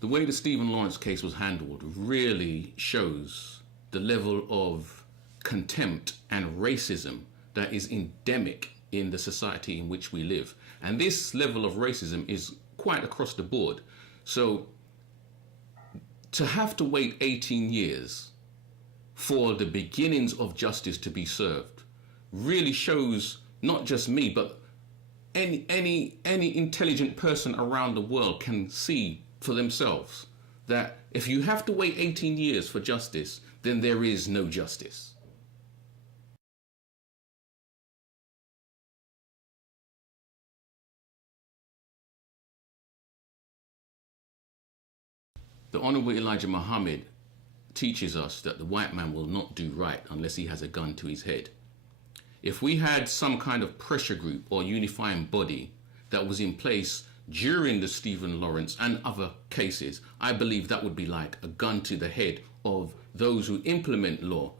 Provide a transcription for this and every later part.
The way the Stephen Lawrence case was handled really shows the level of contempt and racism that is endemic in the society in which we live. And this level of racism is quite across the board. So to have to wait 18 years for the beginnings of justice to be served really shows not just me, but any intelligent person around the world can see for themselves that if you have to wait 18 years for justice, then there is no justice. The Honorable Elijah Muhammad teaches us that the white man will not do right unless he has a gun to his head. If we had some kind of pressure group or unifying body that was in place during the Stephen Lawrence and other cases, I believe that would be like a gun to the head of those who implement law.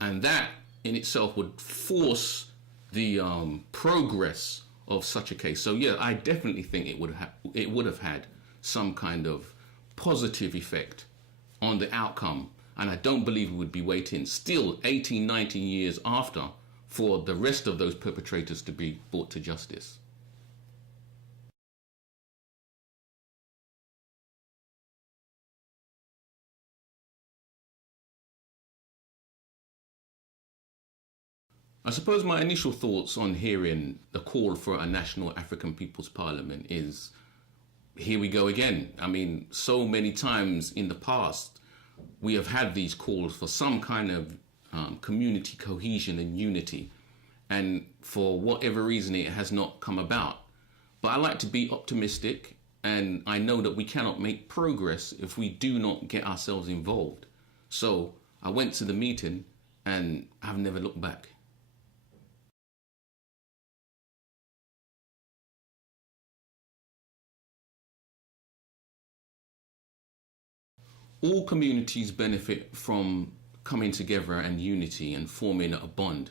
And that in itself would force the progress of such a case. So yeah, I definitely think it would have had some kind of positive effect on the outcome. And I don't believe we would be waiting still 18, 19 years after for the rest of those perpetrators to be brought to justice. I suppose my initial thoughts on hearing the call for a National African Peoples Parliament is, here we go again. I mean, so many times in the past, we have had these calls for some kind of community cohesion and unity. And for whatever reason, it has not come about. But I like to be optimistic, and I know that we cannot make progress if we do not get ourselves involved. So I went to the meeting and I've never looked back. All communities benefit from coming together and unity and forming a bond.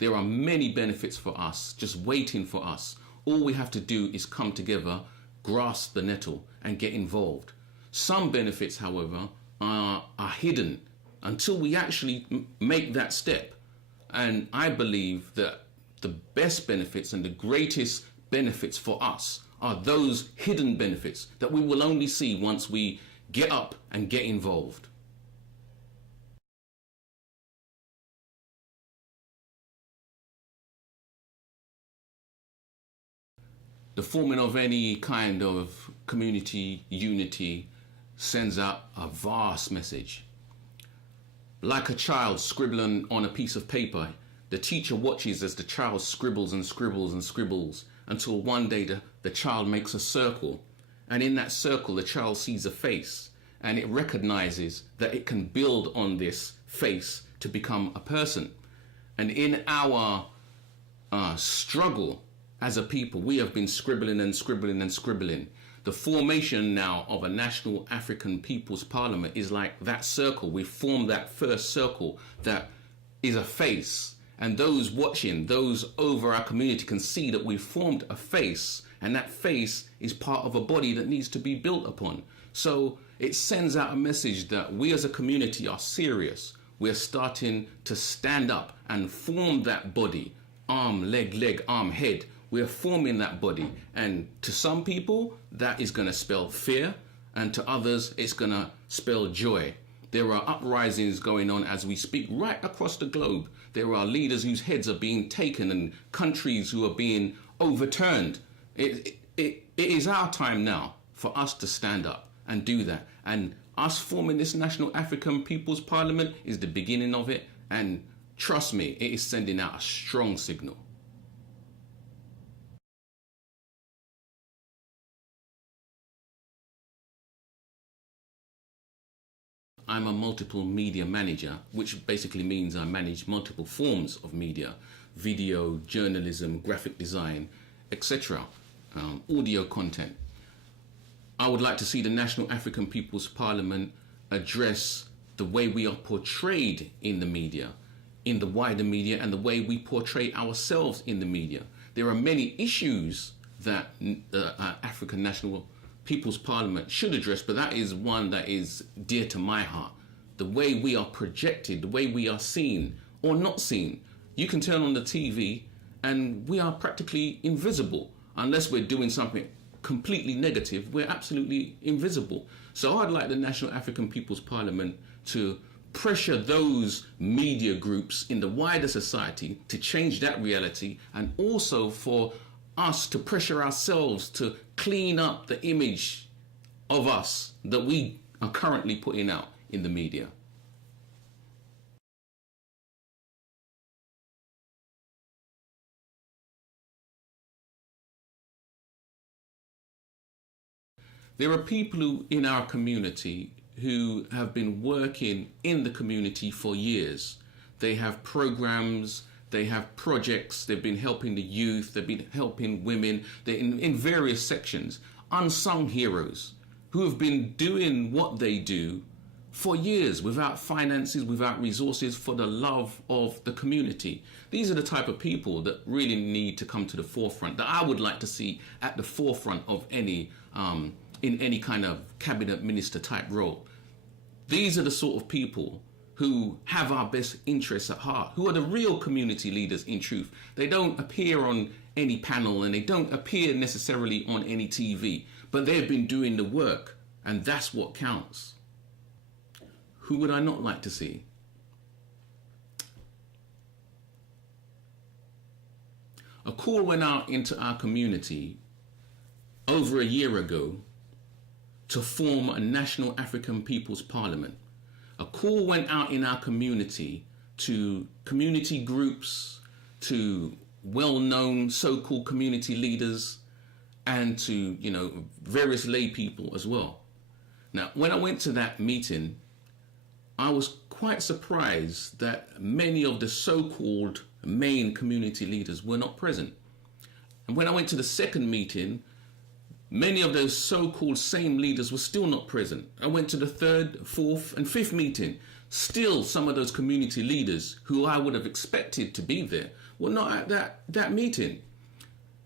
There are many benefits for us just waiting for us. All we have to do is come together, grasp the nettle and get involved. Some benefits, however, are hidden until we actually make that step. And I believe that the best benefits and the greatest benefits for us are those hidden benefits that we will only see once we get up and get involved. The forming of any kind of community unity sends out a vast message. Like a child scribbling on a piece of paper, the teacher watches as the child scribbles and scribbles and scribbles until one day the child makes a circle. And in that circle, the child sees a face, and it recognizes that it can build on this face to become a person. And in our struggle as a people, we have been scribbling and scribbling and scribbling. The formation now of a National African Peoples Parliament is like that circle. We formed that first circle that is a face. And those watching, those over our community can see that we formed a face, and that face is part of a body that needs to be built upon. So it sends out a message that we as a community are serious. We're starting to stand up and form that body, arm, leg, arm, head. We're forming that body. And to some people, that is going to spell fear. And to others, it's going to spell joy. There are uprisings going on as we speak right across the globe. There are leaders whose heads are being taken and countries who are being overturned. It is our time now for us to stand up and do that. And us forming this National African Peoples Parliament is the beginning of it. And trust me, it is sending out a strong signal. I'm a multiple media manager, which basically means I manage multiple forms of media, video, journalism, graphic design, etc., audio content. I would like to see the National African Peoples Parliament address the way we are portrayed in the media, in the wider media, and the way we portray ourselves in the media. There are many issues that African National People's Parliament should address, but that is one that is dear to my heart. The way we are projected, the way we are seen or not seen. You can turn on the TV and we are practically invisible. Unless we're doing something completely negative, we're absolutely invisible. So I'd like the National African Peoples Parliament to pressure those media groups in the wider society to change that reality, and also for us to pressure ourselves to clean up the image of us that we are currently putting out in the media. There are people who in our community who have been working in the community for years. They have programs, they have projects, they've been helping the youth, they've been helping women, they're in various sections. Unsung heroes who have been doing what they do for years without finances, without resources, for the love of the community. These are the type of people that really need to come to the forefront, that I would like to see at the forefront of any in any kind of cabinet minister type role. These are the sort of people who have our best interests at heart, who are the real community leaders in truth. They don't appear on any panel and they don't appear necessarily on any TV, but they've been doing the work, and that's what counts. Who would I not like to see? A call went out into our community over a year ago to form a National African Peoples Parliament. A call went out in our community to community groups, to well-known so-called community leaders, and to, various lay people as well. Now, when I went to that meeting, I was quite surprised that many of the so-called main community leaders were not present. And when I went to the second meeting, many of those so-called same leaders were still not present. I went to the third, fourth, and fifth meeting. Still, some of those community leaders who I would have expected to be there were not at that meeting.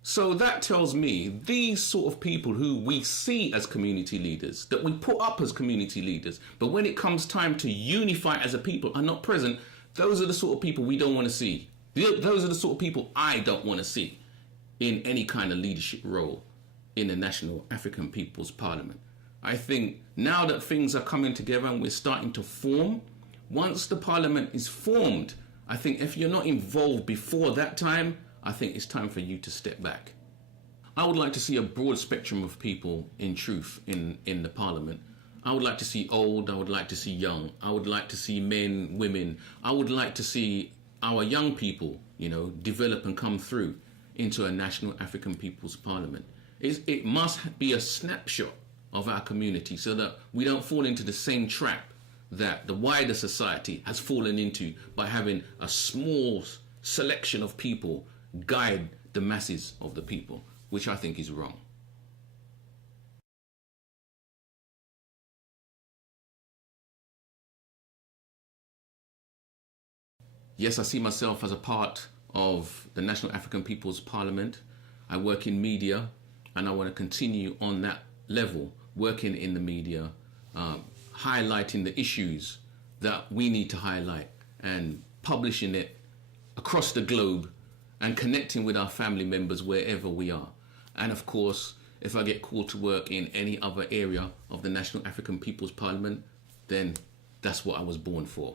So that tells me these sort of people who we see as community leaders, that we put up as community leaders, but when it comes time to unify as a people are not present, those are the sort of people we don't want to see. Those are the sort of people I don't want to see in any kind of leadership role in the National African Peoples Parliament. I think now that things are coming together and we're starting to form, once the Parliament is formed, I think if you're not involved before that time, I think it's time for you to step back. I would like to see a broad spectrum of people in truth in the Parliament. I would like to see old, I would like to see young, I would like to see men, women. I would like to see our young people, develop and come through into a National African Peoples Parliament. It must be a snapshot of our community so that we don't fall into the same trap that the wider society has fallen into by having a small selection of people guide the masses of the people, which I think is wrong. Yes, I see myself as a part of the National African Peoples Parliament. I work in media, and I want to continue on that level, working in the media, highlighting the issues that we need to highlight and publishing it across the globe and connecting with our family members wherever we are. And of course, if I get called to work in any other area of the National African Peoples Parliament, then that's what I was born for.